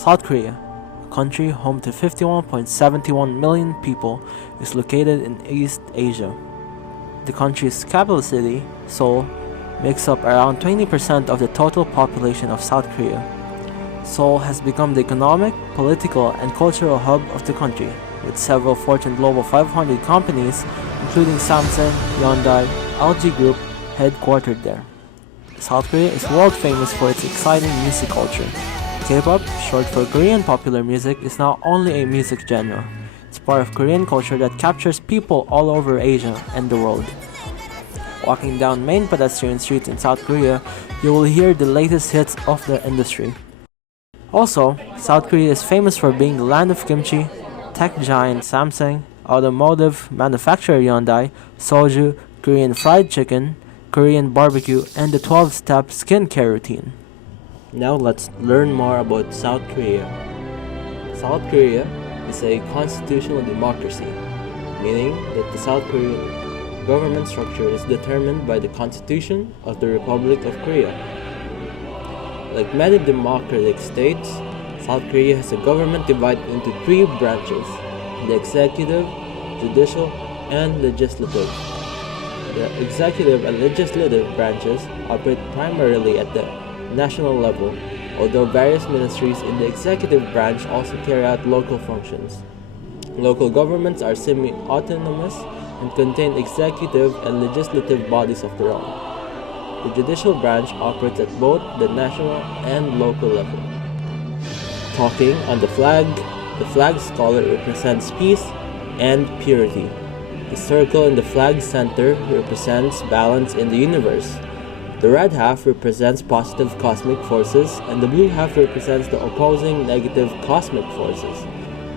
South Korea, a country home to 51.71 million people, is located in East Asia. The country's capital city, Seoul, makes up around 20% of the total population of South Korea. Seoul has become the economic, political, and cultural hub of the country, with several Fortune Global 500 companies, including Samsung, Hyundai, LG Group, headquartered there. South Korea is world famous for its exciting music culture. K-pop, short for Korean popular music, is not only a music genre. It's part of Korean culture that captures people all over Asia and the world. Walking down main pedestrian streets in South Korea, you will hear the latest hits of the industry. Also, South Korea is famous for being the land of kimchi, tech giant Samsung, automotive manufacturer Hyundai, soju, Korean fried chicken, Korean barbecue, and the 12-step skincare routine. Now let's learn more about South Korea. South Korea is a constitutional democracy, meaning that the South Korean government structure is determined by the Constitution of the Republic of Korea. Like many democratic states, South Korea has a government divided into three branches: the executive, judicial, and legislative. The executive and legislative branches operate primarily at the national level, although various ministries in the executive branch also carry out local functions. Local governments are semi-autonomous and contain executive and legislative bodies of their own. The judicial branch operates at both the national and local level. Talking on the flag's color represents peace and purity. The circle in the flag's center represents balance in the universe. The red half represents positive cosmic forces, and the blue half represents the opposing negative cosmic forces.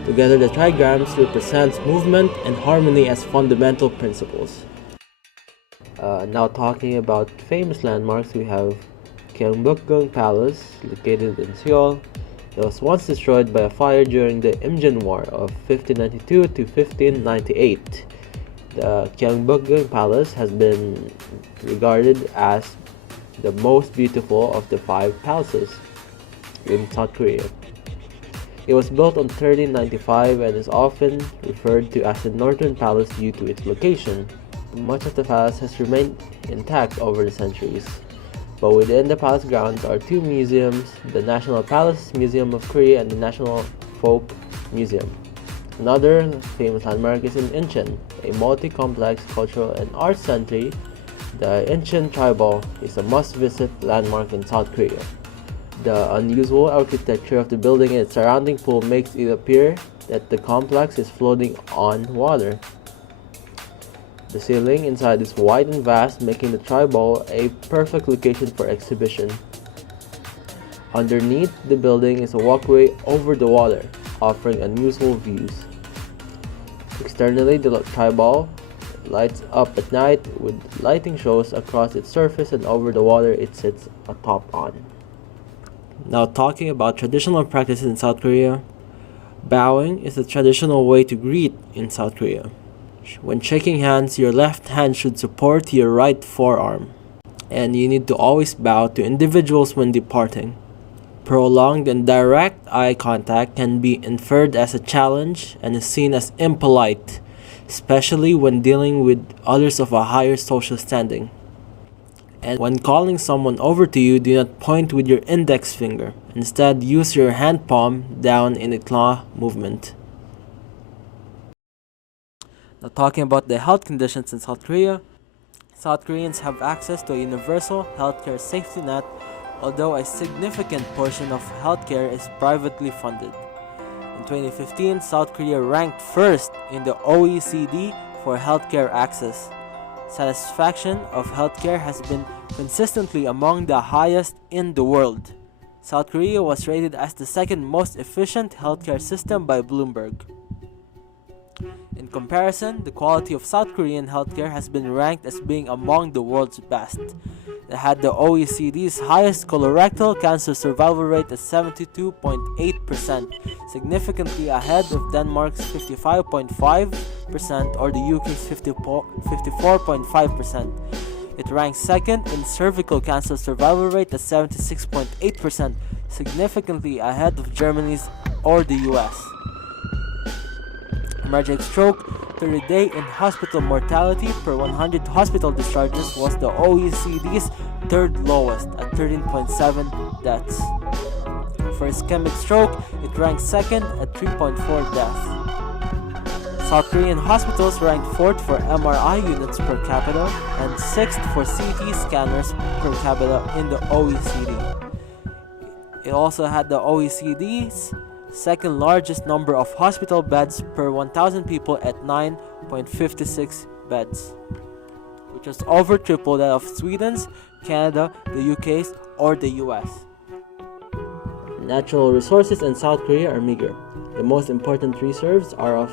Together, the trigrams represents movement and harmony as fundamental principles. Now talking about famous landmarks, we have Gyeongbokgung Palace, located in Seoul. It was once destroyed by a fire during the Imjin War of 1592 to 1598. The Gyeongbokgung Palace has been regarded as the most beautiful of the 5 palaces in South Korea. It was built in 1395 and is often referred to as the Northern Palace due to its location. Much of the palace has remained intact over the centuries, but within the palace grounds are 2 museums: the National Palace Museum of Korea and the National Folk Museum. Another famous landmark is in Incheon, a multi-complex cultural and arts center. The Incheon Tribal is a must-visit landmark in South Korea. The unusual architecture of the building and its surrounding pool makes it appear that the complex is floating on water. The ceiling inside is wide and vast, making the Tribal a perfect location for exhibition. Underneath the building is a walkway over the water, offering unusual views. Externally, the Tribal lights up at night with lighting shows across its surface and over the water it sits atop on. Now talking about traditional practices in South Korea, bowing is the traditional way to greet in South Korea. When shaking hands, your left hand should support your right forearm, and you need to always bow to individuals when departing. Prolonged and direct eye contact can be inferred as a challenge and is seen as impolite, especially when dealing with others of a higher social standing. And when calling someone over to you, do not point with your index finger. Instead, use your hand palm down in a claw movement. Now talking about the health conditions in South Korea, South Koreans have access to a universal healthcare safety net, although a significant portion of healthcare is privately funded. In 2015, South Korea ranked first in the OECD for healthcare access. Satisfaction of healthcare has been consistently among the highest in the world. South Korea was rated as the second most efficient healthcare system by Bloomberg. In comparison, the quality of South Korean healthcare has been ranked as being among the world's best. It had the OECD's highest colorectal cancer survival rate at 72.8%, significantly ahead of Denmark's 55.5% or the UK's 54.5%. It ranks second in cervical cancer survival rate at 76.8%, significantly ahead of Germany's or the US. Hemorrhagic stroke, 30-day in hospital mortality per 100 hospital discharges was the OECD's third lowest at 13.7 deaths. For ischemic stroke, it ranks second at 3.4 deaths. South Korean hospitals ranked 4th for MRI units per capita and 6th for CT scanners per capita in the OECD. It also had the OECD's second largest number of hospital beds per 1,000 people at 9.56 beds, which was over triple that of Sweden's, Canada, the UK's, or the US. Natural resources in South Korea are meager. The most important reserves are of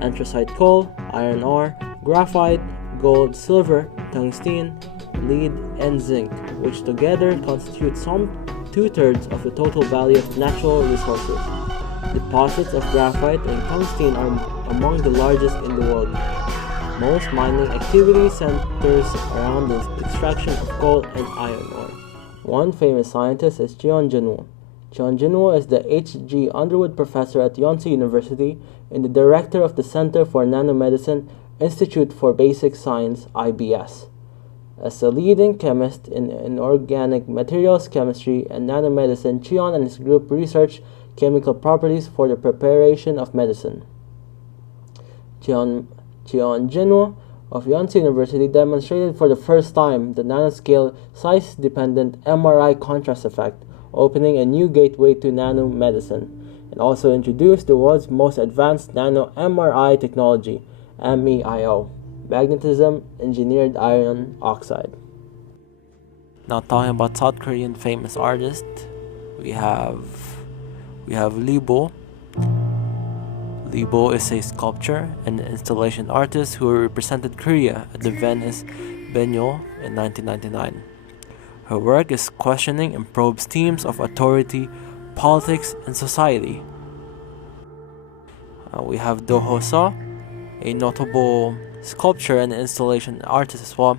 anthracite coal, iron ore, graphite, gold, silver, tungsten, lead, and zinc, which together constitute some 2/3 of the total value of natural resources. Deposits of graphite and tungsten are among the largest in the world. Most mining activity centers around the extraction of coal and iron ore. One famous scientist is Jeon Jinwoo. Jeon Jinwoo is the H.G. Underwood Professor at Yonsei University and the Director of the Center for Nanomedicine Institute for Basic Science, IBS. As a leading chemist in inorganic materials chemistry and nanomedicine, Jeon and his group research chemical properties for the preparation of medicine. Jeon Jinwoo of Yonsei University demonstrated for the first time the nanoscale size-dependent MRI contrast effect, opening a new gateway to nanomedicine, and also introduced the world's most advanced nano-MRI technology, MEIO, magnetism engineered iron oxide. Now talking about South Korean famous artists, we have Lee Bo. Lee Bo is a sculptor and installation artist who represented Korea at the Venice Biennale in 1999. Her work is questioning and probes themes of authority, politics, and society. We have Do Ho-seo, a notable sculptor and installation artist as well.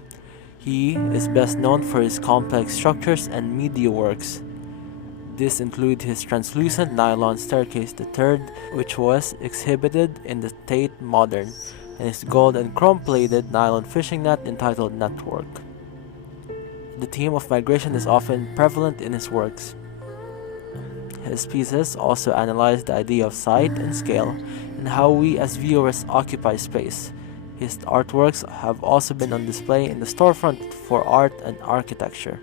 He is best known for his complex structures and media works. This includes his translucent nylon staircase, the third, which was exhibited in the Tate Modern, and his gold and chrome-plated nylon fishing net entitled Network. The theme of migration is often prevalent in his works. His pieces also analyze the idea of sight and scale and how we as viewers occupy space. His artworks have also been on display in the storefront for art and architecture.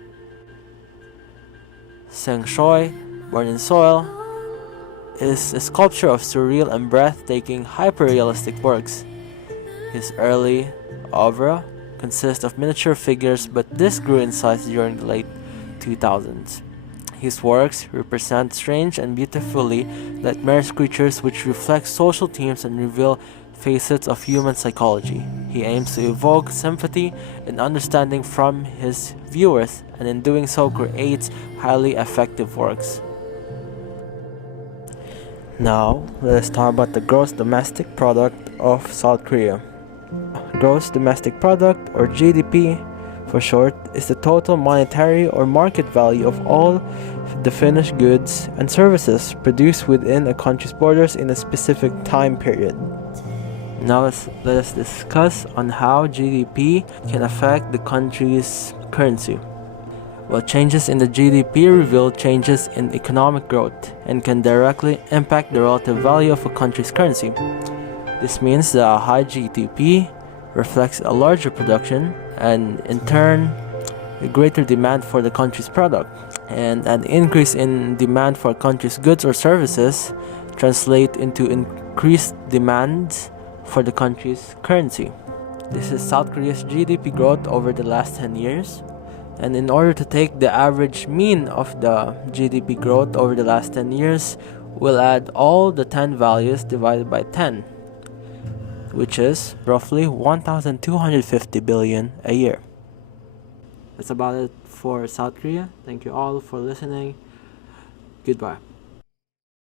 Seng Choi, Born in Soil, is a sculpture of surreal and breathtaking hyper-realistic works. His early oeuvre consists of miniature figures, but this grew in size during the late 2000s. His works represent strange and beautifully nightmarish creatures which reflect social themes and reveal facets of human psychology. He aims to evoke sympathy and understanding from his viewers, and in doing so creates highly effective works. Now, let us talk about the gross domestic product of South Korea. Gross domestic product, or GDP for short, is the total monetary or market value of all the finished goods and services produced within a country's borders in a specific time period. Now let us discuss on how GDP can affect the country's currency. Well, changes in the GDP reveal changes in economic growth and can directly impact the relative value of a country's currency. This means that a high GDP reflects a larger production and, in turn, a greater demand for the country's product. And an increase in demand for a country's goods or services translate into increased demand for the country's currency. This is South Korea's GDP growth over the last 10 years. And in order to take the average mean of the GDP growth over the last 10 years, we'll add all the 10 values divided by 10, which is roughly 1,250 billion a year. That's about it for South Korea. Thank you all for listening. Goodbye.